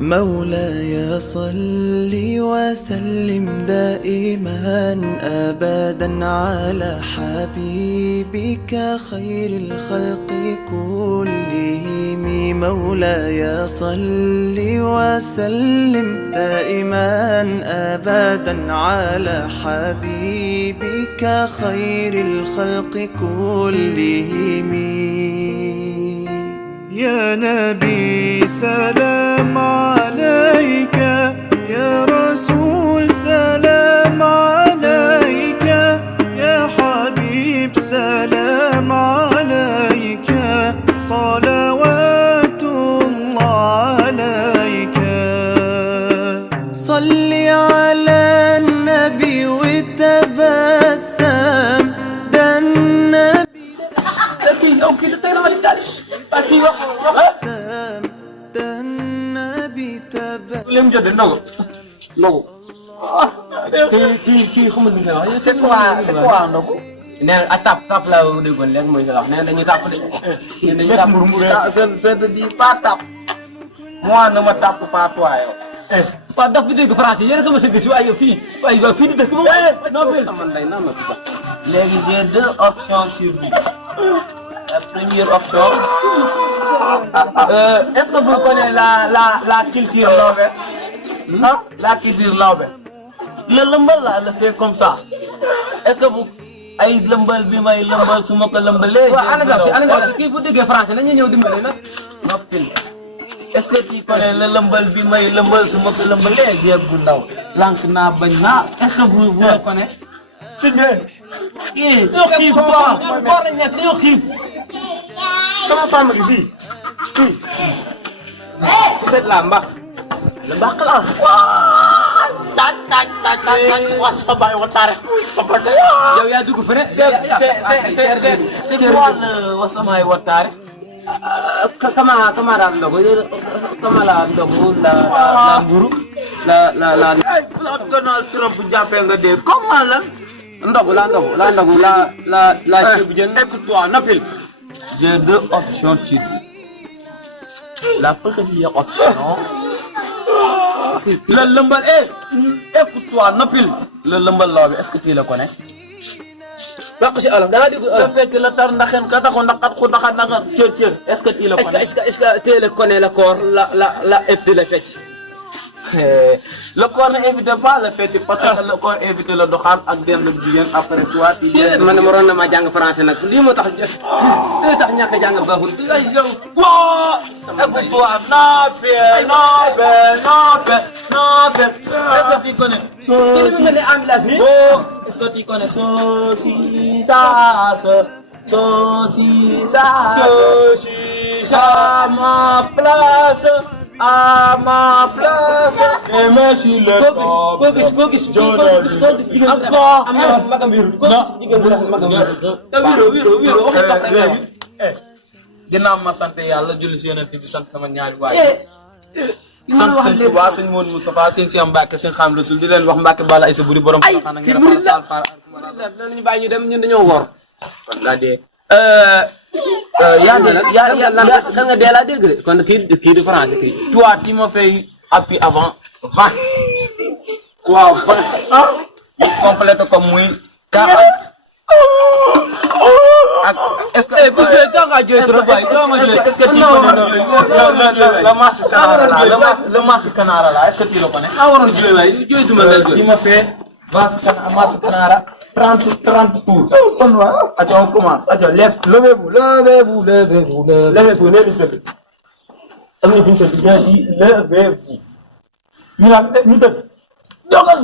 مولاي صل وسلم دائما أبدا على حبيبك خير الخلق كلهم. مولاي صل وسلم دائما أبدا على حبيبك خير الخلق كلهم. يا نبي سلام عليك، يا رسول سلام عليك، يا حبيب سلام عليك، صلوات الله عليك. صل على النبي وتبسم، ده النبي ده النبي تبسم. Liam jënd ndogu kii xamul li nga wax. c'est quoi ndogu? nee na tap la déggoon léegi mooy wax nee na dañuy tap de. nee nañu tap mburu Je ne dis pas tape. Moi ne me tape pas toi yow. waaw daf di dégg français yéen a ko mos a gis waaye yow fii fii di dëkk moom. non man day naan la sax. Léegi j'ai deux options sur lui. La première option, est-ce que vous connaissez la culture lawbe? La culture lawbe. Le lëmbal là le fait comme ça. Est-ce que vous ay lëmbal bi may lëmbal su ma ko lëmbalee. waaw ana nga kii bu déggee français nañu ñëw dimbali nag. noppil. Est-ce que tu connais le lëmbal bi may lëmbal su ma ko lëmbalee jeeg bu ndaw. lank naa bañ naa. Est-ce que vous le connaissez? si bien. Dañoo xiif quoi. dañoo xiif. sama femme gi fii. C'est la mbax. la mbaq la. taaj wax sa baay wa taare. yow yaa dugg fene. C'est quoi le wasamaay wattaare? kama la ndogu la mburu la Donald Trump jàppee nga dee comment la? ndogu la ceebu jën. Écoute-toi Nabil. J'ai deux options sur lui. La première option, le lëmbal. Écoute-toi Nabil. Le lëmbal lawbe, est-ce que tu le connais? wax si olof da nga dégg Le fait que la tar ndaxen ka taxo ndaxat xu ndaxat ndaxat cër est-ce que tu le connais? est-ce que tu le connais le corps la ëpp la fecc. Le corps n'invite pas le fait parce que le corps invite le doxaan ak dem ak jigéen après toi tu dis. man ma waroon na ma jàng français nag lii moo tax ñàkk a jàng baaxul. Quoi? Écoute-toi, Nabil. Est-ce que tu connais? Est-ce que tu connais saucisse à ma place. Et merci le focus encore. Ginnaaw ma sant yàlla julli si yonent bi sant sama ñaari waay. sant sëñ Tuubaa sëñ Moodu Mustafaa sëñ Seex Mbàkke sëñ Xaam Rasul di leen wax Mbàkke bala ay sa buri borom xana ngeen ñu bàyyi ñu dem ñun dañoo woor. kon laa dee. kan nga dee laa dégg de kon kii di français kii. Toi tu m'as fait appui avant 20. waaw ñu complète comme muy 40. Est-ce que est-ce que tu connais le masque canara là le masque canara là est-ce que tu le connais? Il m'a fait masque canara 30 tours. Attends on commence. Attends levez-vous. Levez-vous. Am na fi ñu tëdd bien dit levez-vous. ñu tëdd. Dogal.